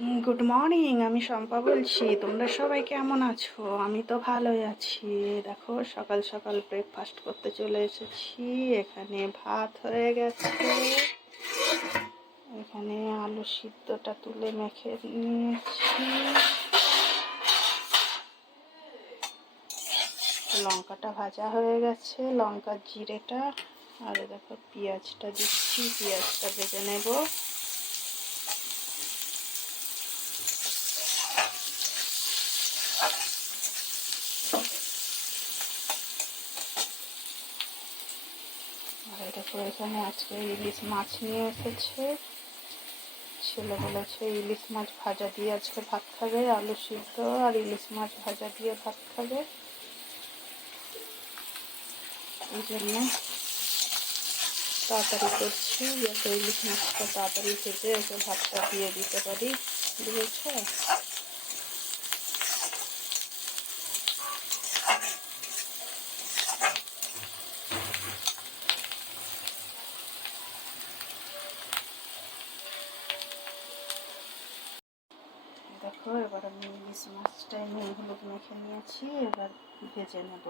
Good morning, আমি শম্পা বলছি। তোমরা সবাই কেমন আছো? আমি তো ভালোই আছি। দেখো, সকাল সকাল ব্রেকফাস্ট করতে চলে এসেছি। এখানে ভাত হয়ে গেছে, এখানে আলু সিদ্ধটা তুলে মেখে নিয়েছি, লঙ্কাটা ভাজা হয়ে গেছে, লঙ্কার জিরেটা। আর দেখো পেঁয়াজটা দিচ্ছি, পেঁয়াজটা ভেজে নেব। আর দেখো, এখানে আজকে ইলিশ মাছ নিয়ে এসেছে। ছেলে বলেছে ইলিশ মাছ ভাজা দিয়ে আজকে ভাত খাবে, আলু সিদ্ধ আর ইলিশ মাছ ভাজা দিয়ে ভাত খাবে। এই জন্য তাড়াতাড়ি করছি, যাতে ইলিশ মাছটা তাড়াতাড়ি ভেজে ওকে ভাতটা দিয়ে দিতে পারি, বুঝেছো? দেখো, এবার আমি ইলিশ মাছটাই নুন হলুদ মেখে নিয়েছি, এবার ভেজে নেব।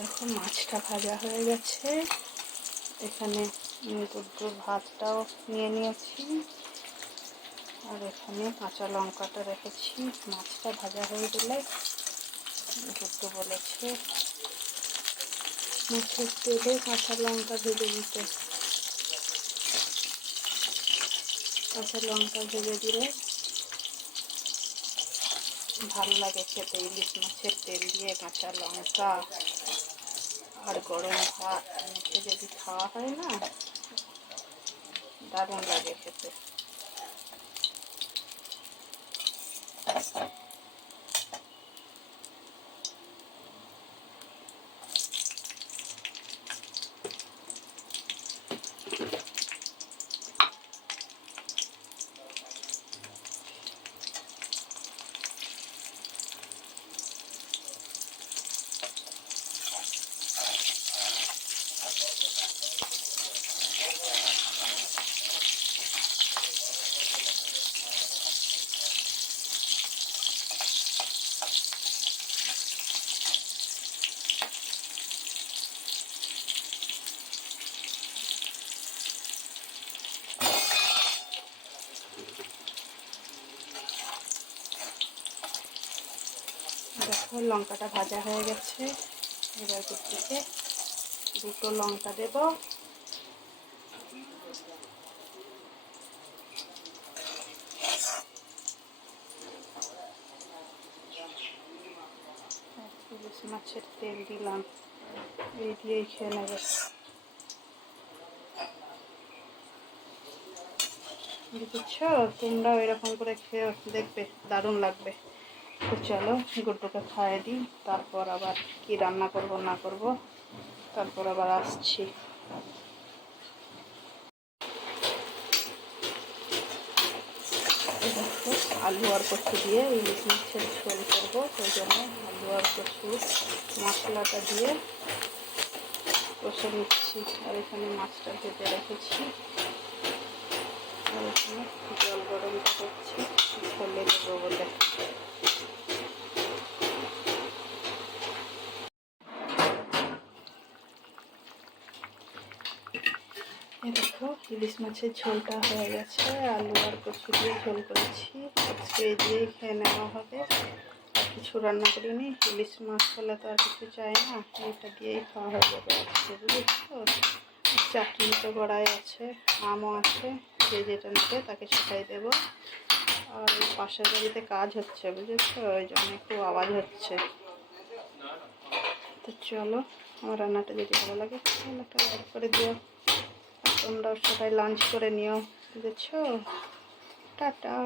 দেখো, মাছটা ভাজা হয়ে গেছে। এখানে দুটো ভাতটাও নিয়ে নিয়েছি, আর এখানে কাঁচা লঙ্কাটা রেখেছি। মাছটা ভাজা হয়ে গেলে দুটো বলেছে মাছের তেলে কাঁচা লঙ্কা ভেজে দিতে। কাঁচা লঙ্কা ভেজে দিলে ভালো লাগে খেতে। ইলিশ মাছের তেল দিয়ে কাঁচা লঙ্কা আর গরম ভাত মেখে যদি খাওয়া হয় না, দারুণ লাগে খেতে। দেখো, লঙ্কাটা ভাজা হয়ে গেছে। এবার থেকে দুটো লঙ্কা দেব। ইলিশ মাছের তেল দিলাম, এই দিয়েই খেয়ে নেবে। বুঝছো? তোমরাও এরকম করে খেয়ে দেখবে, দারুণ লাগবে। তো চলো, গুড্ডুকে খাইয়ে দিই, তারপর আবার কি রান্না করব না করব, তারপর আবার আসছি। দেখো, আলু আর কচু দিয়ে ইলিশ মাছের ঝোল করবো, সেই জন্য আলু আর কচু মশলাটা দিয়ে কষে নিচ্ছি। আর এখানে মাছটা ভেজে রেখেছি, আর এখানে জল গরম করছি ঝোলে দেবো বলে। এই দেখো ইলিশ মাছের ঝোলটা হয়ে গেছে, আলু আর কচু দিয়ে ঝোল করেছি, আজকে এই দিয়েই খেয়ে নেওয়া হবে। আর কিছু রান্না করিনি, ইলিশ মাছ হলে তো আর কিছু চাই না, এইটা দিয়েই খাওয়া হয়ে যাবে আজকে, বুঝেছো। চাটনি তো কড়াই আছে, আমও আছে, যে যেটা নেবে তাকে সেটাই দেবো। আর এই পাশের বাড়িতে কাজ হচ্ছে বুঝেছো, ওই জন্য একটু আওয়াজ হচ্ছে। তো চলো, আমার রান্নাটা যদি ভালো লাগে তাহলে একটা লাইক করে দিও, তোমরাও সবাই লাঞ্চ করে নিও, বুঝেছো। টাটা।